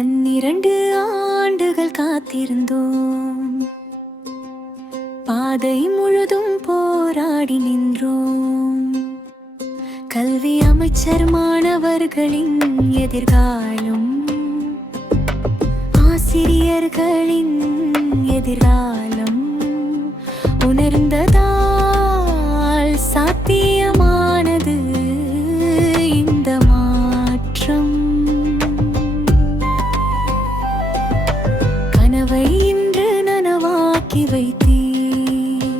12 ஆண்டுகள் காத்திருந்தோம். பாதை முழுதும் போராடி நின்றோம். கல்வி அமைச்சர் மாணவர்களின் எதிர்காலம், ஆசிரியர்களின் எதிர்காலம் உணர்ந்ததால் சாத்தியமானது இந்த மாற்றம். கனவை இன்று நனவாக்கி வைத்தீர்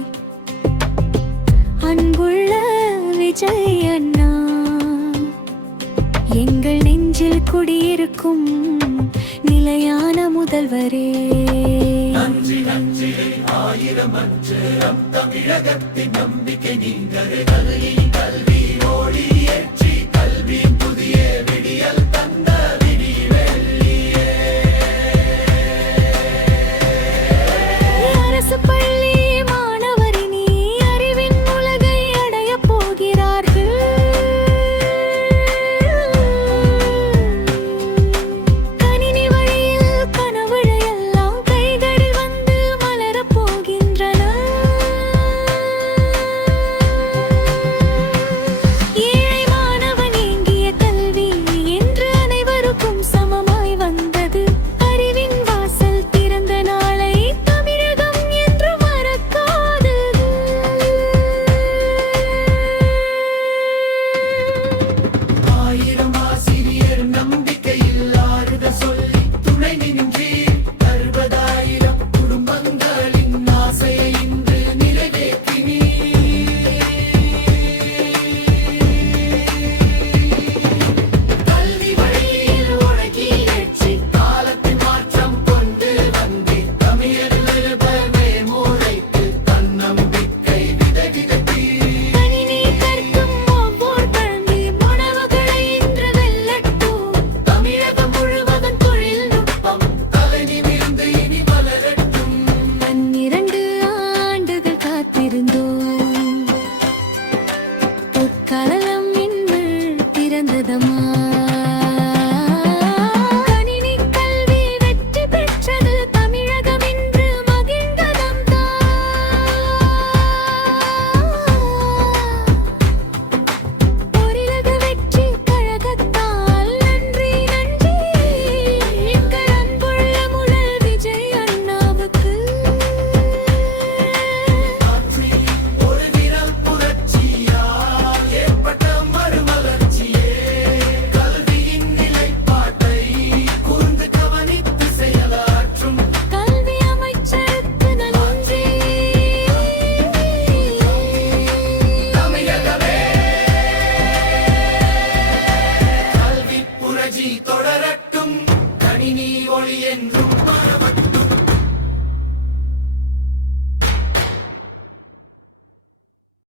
அன்புள்ள விஜய் அண்ணா. எங்கள் நெஞ்சில் குடியிருக்கும் நிலையான முதல்வரே, நன்றி நன்றி ஆயிரம் அஞ்சரம். தமிழகத்தின் நம்பிக்கை நீங்களே. கல்வி கல்வி